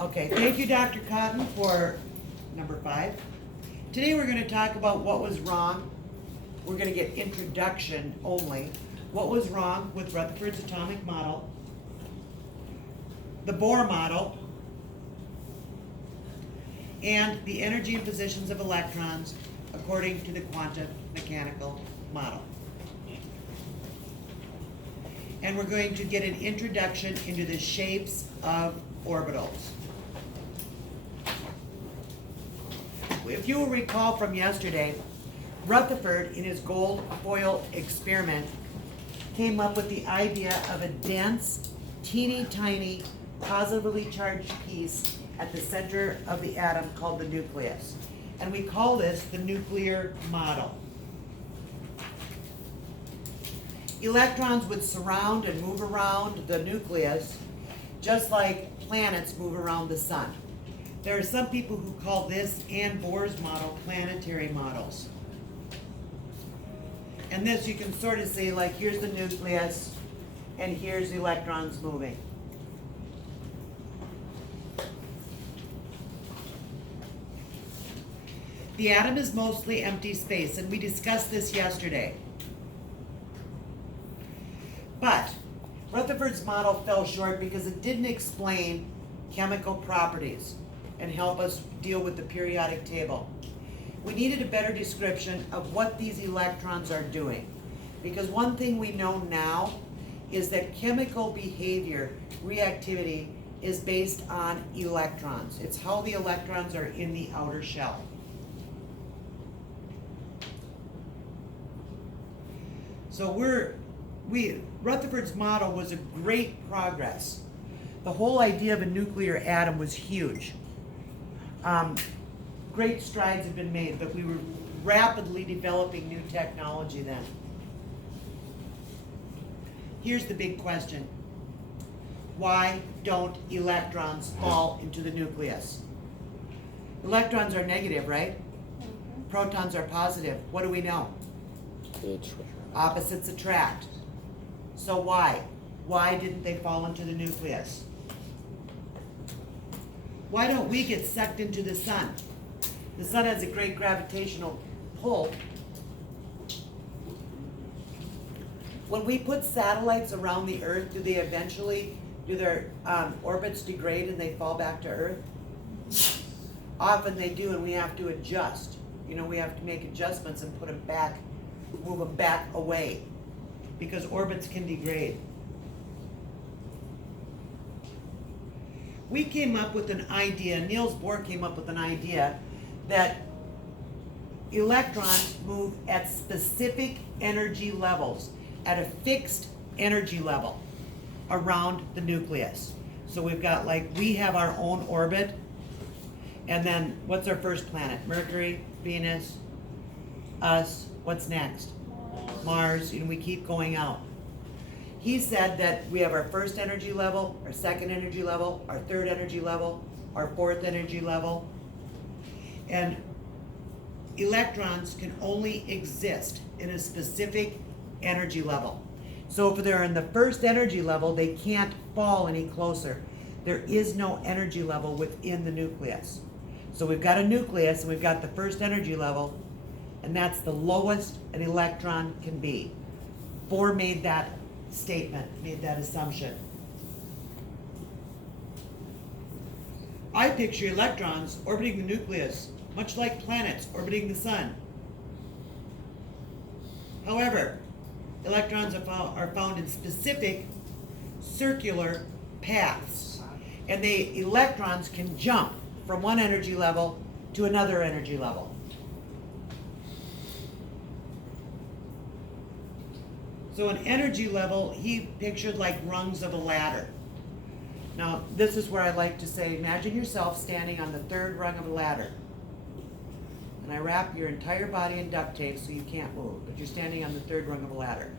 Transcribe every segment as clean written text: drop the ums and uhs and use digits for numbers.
Okay, thank you, Dr. Cotton, for number 5. Today we're going to talk about what was wrong. We're going to get introduction only. What was wrong with Rutherford's atomic model, the Bohr model, and the energy and positions of electrons according to the quantum mechanical model. And we're going to get an introduction into the shapes of orbitals. If you will recall from yesterday, Rutherford, in his gold foil experiment, came up with the idea of a dense, teeny tiny, positively charged piece at the center of the atom called the nucleus. And we call this the nuclear model. Electrons would surround and move around the nucleus just like planets move around the sun. There are some people who call this and Bohr's model planetary models. And this you can sort of see, like, here's the nucleus and here's the electrons moving. The atom is mostly empty space, and we discussed this yesterday. But Rutherford's model fell short because it didn't explain chemical properties and help us deal with the periodic table. We needed a better description of what these electrons are doing, because one thing we know now is that chemical behavior, reactivity, is based on electrons. It's how the electrons are in the outer shell. So Rutherford's model was a great progress. The whole idea of a nuclear atom was huge. Great strides had been made, but we were rapidly developing new technology then. Here's the big question. Why don't electrons fall into the nucleus? Electrons are negative, right? Protons are positive. What do we know? Opposites attract. So why? Why didn't they fall into the nucleus? Why don't we get sucked into the sun? The sun has a great gravitational pull. When we put satellites around the Earth, do their orbits degrade and they fall back to Earth? Often they do, and we have to adjust. We have to make adjustments and put them back, move them back away, because orbits can degrade. We came up with an idea, Niels Bohr came up with an idea, that electrons move at specific energy levels, at a fixed energy level around the nucleus. So we've got, we have our own orbit, and then what's our first planet? Mercury, Venus, us, what's next? Mars, and we keep going out. He said that we have our first energy level, our second energy level, our third energy level, our fourth energy level. And electrons can only exist in a specific energy level. So if they're in the first energy level, they can't fall any closer. There is no energy level within the nucleus. So we've got a nucleus and we've got the first energy level, and that's the lowest an electron can be. Bohr made that statement, made that assumption. I picture electrons orbiting the nucleus, much like planets orbiting the sun. However, electrons are found in specific circular paths, and electrons can jump from one energy level to another energy level. So an energy level, he pictured like rungs of a ladder. Now, this is where I like to say, imagine yourself standing on the third rung of a ladder. And I wrap your entire body in duct tape so you can't move, but you're standing on the third rung of a ladder.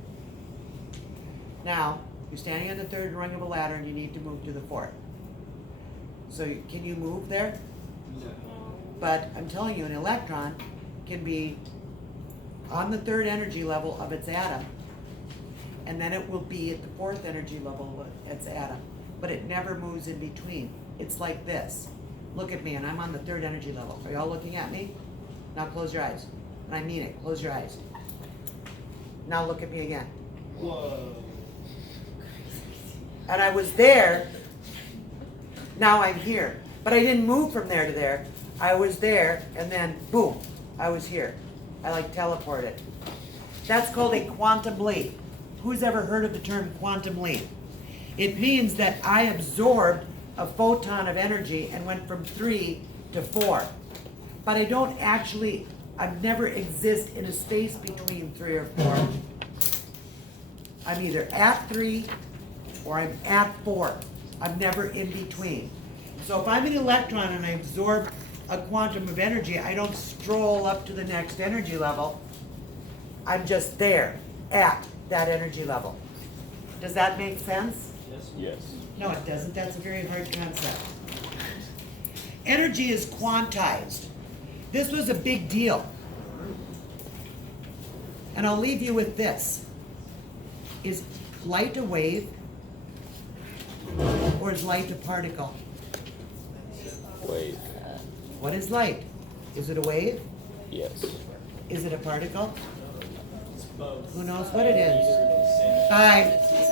Now, you're standing on the third rung of a ladder and you need to move to the fourth. So can you move there? No. But I'm telling you, an electron can be on the third energy level of its atom, and then it will be at the fourth energy level of its atom. But it never moves in between. It's like this. Look at me, and I'm on the third energy level. Are y'all looking at me? Now close your eyes. And I mean it, close your eyes. Now look at me again. Whoa. And I was there, now I'm here. But I didn't move from there to there. I was there, and then boom, I was here. I like teleported. That's called a quantum leap. Who's ever heard of the term quantum leap? It means that I absorbed a photon of energy and went from 3 to 4. But I don't actually, I've never exist in a space between 3 or 4. I'm either at 3 or I'm at 4. I'm never in between. So if I'm an electron and I absorb a quantum of energy, I don't stroll up to the next energy level. I'm just there at that energy level. Does that make sense? Yes. Yes. No, it doesn't. That's a very hard concept. Energy is quantized. This was a big deal. And I'll leave you with this. Is light a wave? Or is light a particle? Wave. What is light? Is it a wave? Yes. Is it a particle? It's both. Who knows what it is? Either is the same. Bye.